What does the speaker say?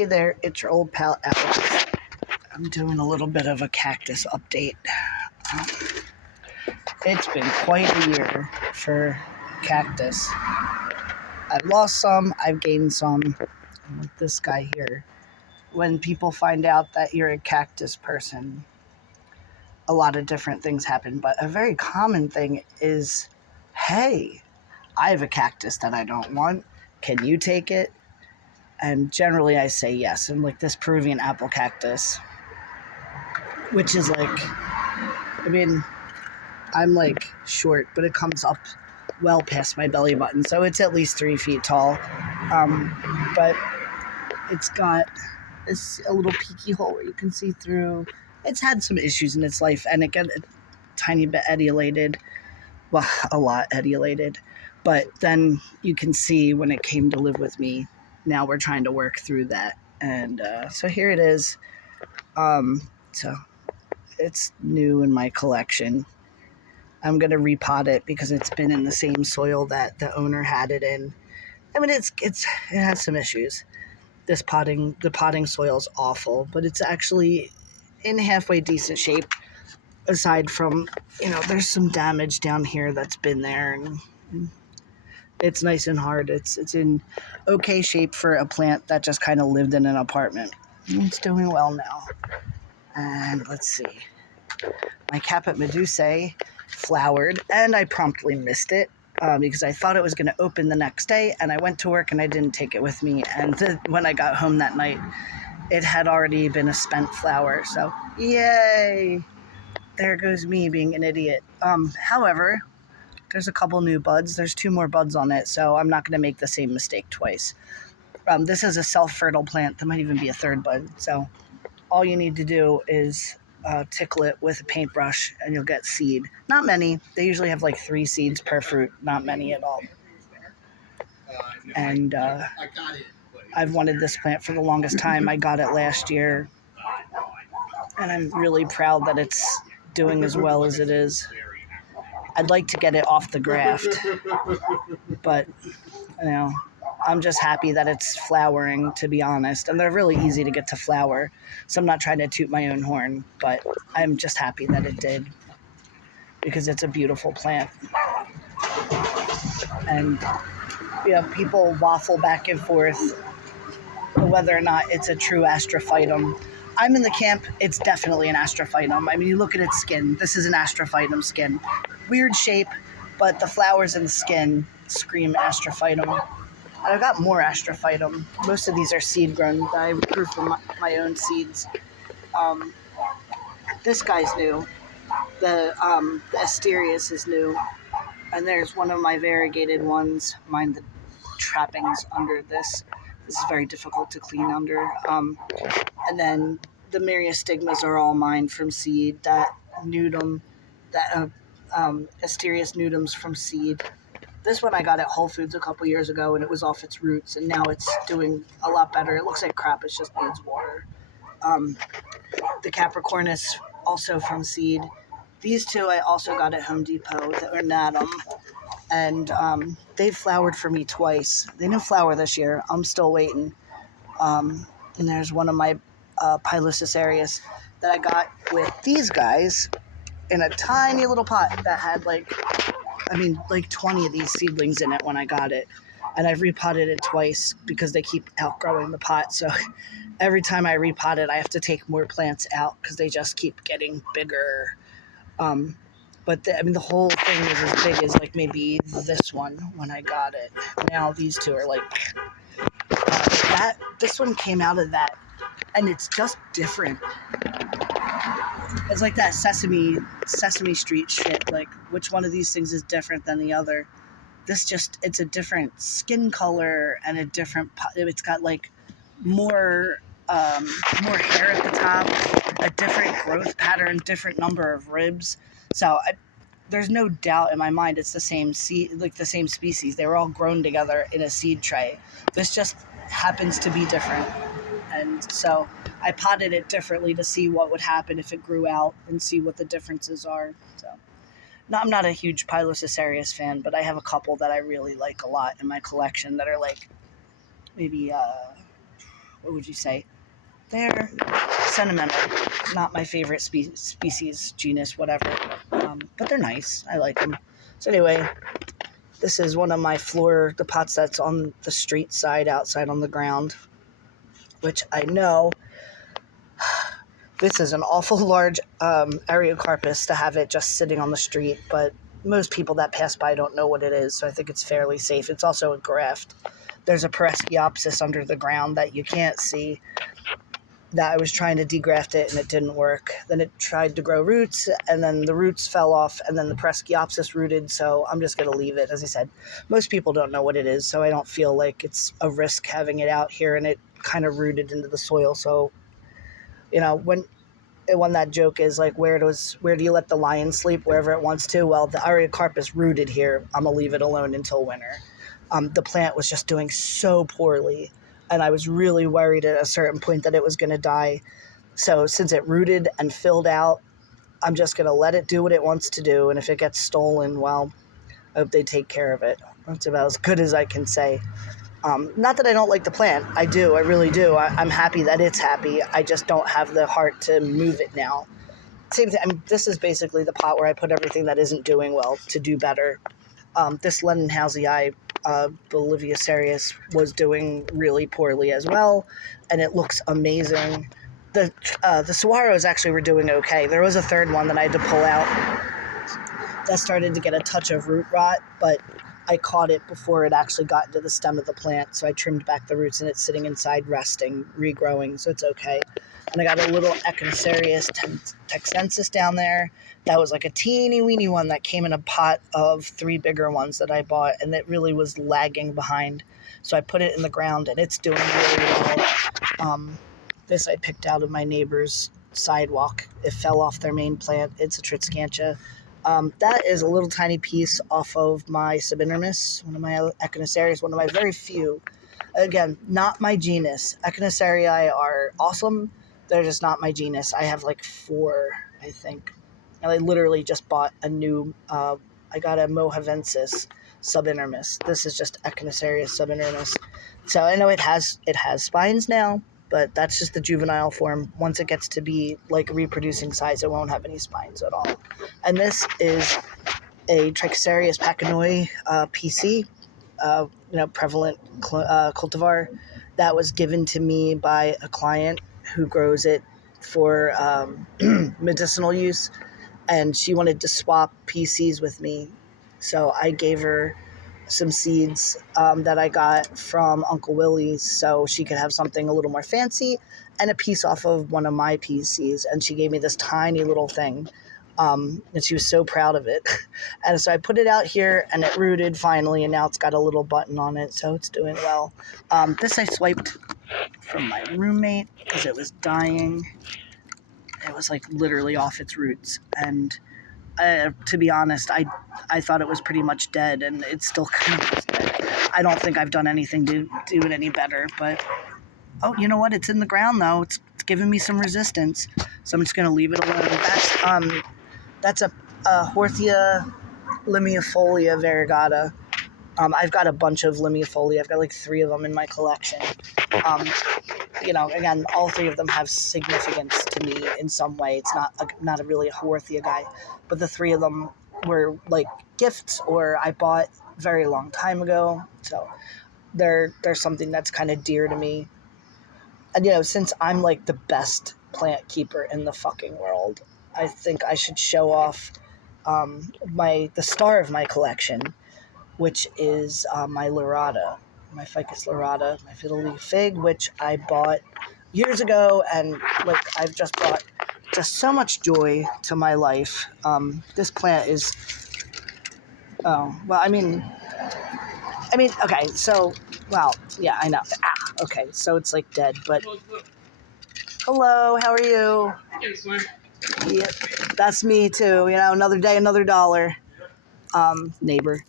Hey there, it's your old pal Alex. I'm doing a little bit of a cactus update. Um, it's been quite a year for cactus. I've lost some, I've gained some. Like this guy here. When people find out that you're a cactus person, a lot of different things happen, but a very common thing is, hey, I have a cactus that I don't want. Can you take it? And generally I say yes. And like this Peruvian apple cactus, which is I'm like short, but it comes up well past my belly button. So it's at least 3 feet tall. But it's got a little peaky hole where you can see through. It's had some issues in its life, and it got a tiny bit etiolated. Well, a lot etiolated. But then you can see when it came to live with me, now we're trying to work through that. And so here it is. So it's new in my collection. I'm going to repot it because it's been in the same soil that the owner had it in. I mean, it has some issues. The potting soil is awful, but it's actually in halfway decent shape. Aside from, there's some damage down here that's been there, and it's nice and hard. It's in okay shape for a plant that just kind of lived in an apartment. It's doing well now. And let's see. My caput-medusae flowered, and I promptly missed it because I thought it was going to open the next day, and I went to work and I didn't take it with me. And when I got home that night, it had already been a spent flower. So, yay! There goes me being an idiot. However, there's a couple new buds. There's 2 more buds on it, so I'm not going to make the same mistake twice. This is a self-fertile plant. There might even be a 3rd bud. So all you need to do is tickle it with a paintbrush, and you'll get seed. Not many. They usually have like 3 seeds per fruit. Not many at all. And I've wanted this plant for the longest time. I got it last year, and I'm really proud that it's doing as well as it is. I'd like to get it off the graft, but I'm just happy that it's flowering, to be honest. And they're really easy to get to flower, so I'm not trying to toot my own horn, but I'm just happy that it did because it's a beautiful plant. And people waffle back and forth whether or not it's a true Astrophytum. I'm in the camp, it's definitely an Astrophytum. I mean, you look at its skin. This is an Astrophytum skin. Weird shape, but the flowers and the skin scream Astrophytum. And I've got more Astrophytum. Most of these are seed grown. I grew from my own seeds. This guy's new. The Asterias is new. And there's one of my variegated ones. Mind the trappings under this. This is very difficult to clean under. And then the myriastigmas are all mine from seed. That nudum, Asterias nudum's from seed. This one I got at Whole Foods a couple years ago, and it was off its roots, and now it's doing a lot better. It looks like crap, it just needs water. The Capricornus, also from seed. These 2 I also got at Home Depot that were Natum, and they've flowered for me twice. They didn't flower this year. I'm still waiting. And there's one of my Pilocesareus that I got with these guys in a tiny little pot that had like 20 of these seedlings in it when I got it. And I've repotted it twice because they keep outgrowing the pot. So every time I repot it, I have to take more plants out because they just keep getting bigger. But the whole thing is as big as like maybe this one when I got it. Now these 2 are like this one came out of that, and it's just different. It's like that Sesame Street shit. Like, which one of these things is different than the other? It's a different skin color and a different. It's got like more hair at the top, a different growth pattern, different number of ribs. So there's no doubt in my mind it's the same seed, like the same species. They were all grown together in a seed tray. This just happens to be different. And so I potted it differently to see what would happen if it grew out and see what the differences are. So I'm not a huge Pilocesareus fan, but I have a couple that I really like a lot in my collection that are like maybe what would you say? They're sentimental. Not my favorite species, genus, whatever. But they're nice. I like them. So anyway, this is one of my the pots that's on the street side, outside on the ground, which I know this is an awful large Ariocarpus to have it just sitting on the street, but most people that pass by don't know what it is, so I think it's fairly safe. It's also a graft. There's a Peresciopsis under the ground that you can't see, that I was trying to degraft it and it didn't work. Then it tried to grow roots, and then the roots fell off, and then the Peresciopsis rooted, so I'm just going to leave it. As I said, most people don't know what it is, so I don't feel like it's a risk having it out here, and it kind of rooted into the soil. So, you know, when that joke is like, where do you let the lion sleep? Wherever it wants to. Well, the Ariocarpus rooted here. I'm going to leave it alone until winter. The plant was just doing so poorly, and I was really worried at a certain point that it was going to die. So since it rooted and filled out, I'm just going to let it do what it wants to do, and if it gets stolen, well, I hope they take care of it. That's about as good as I can say. Not that I don't like the plant. I do. I really do. I'm happy that it's happy. I just don't have the heart to move it now. Same thing. I mean, this is basically the pot where I put everything that isn't doing well to do better. This Lendenhausii, Boliviacarius, was doing really poorly as well, and it looks amazing. The saguaros actually were doing okay. There was a third one that I had to pull out that started to get a touch of root rot, but I caught it before it actually got into the stem of the plant, so I trimmed back the roots, and it's sitting inside resting, regrowing, so it's okay. And I got a little Echinocerius texensis down there. That was like a teeny weeny one that came in a pot of 3 bigger ones that I bought, and it really was lagging behind. So I put it in the ground, and it's doing really well. This I picked out of my neighbor's sidewalk. It fell off their main plant. It's a Triscantia. That is a little tiny piece off of my Sabinimus, one of my Echinocerius, one of my very few. Again, not my genus. Echinocerii are awesome. They're just not my genus. I have like 4, I think. And I literally just bought a new, I got a Mohavensis subintermus. This is just Echinocerius subintermus. So I know it has spines now, but that's just the juvenile form. Once it gets to be like a reproducing size, it won't have any spines at all. And this is a Trichoserius pachanoi PC, prevalent cultivar that was given to me by a client who grows it for medicinal use, and she wanted to swap PCs with me. So I gave her some seeds that I got from Uncle Willie's so she could have something a little more fancy, and a piece off of one of my PCs, and she gave me this tiny little thing. And she was so proud of it. And so I put it out here, and it rooted finally, and now it's got a little button on it, so it's doing well. This I swiped from my roommate because it was dying. It was like literally off its roots, and to be honest, I thought it was pretty much dead, and it's still kind of dead. I don't think I've done anything to do it any better, but oh, you know what? It's in the ground though. It's giving me some resistance, so I'm just gonna leave it alone. That's a Horthia limiifolia variegata. I've got a bunch of limiifolia. I've got like 3 of them in my collection. Again, all 3 of them have significance to me in some way. It's not really a Horthia guy, but the 3 of them were like gifts, or I bought very long time ago. So they're something that's kind of dear to me. And since I'm like the best plant keeper in the fucking world, I think I should show off the star of my collection, which is my Lorata, my Ficus Lorata, my fiddle leaf fig, which I bought years ago, and like I've just brought just so much joy to my life. This plant is, okay, so, well, yeah, I know. Okay, so it's like dead, but hello, how are you? Yeah, that's me too, another day, another dollar. Neighbor.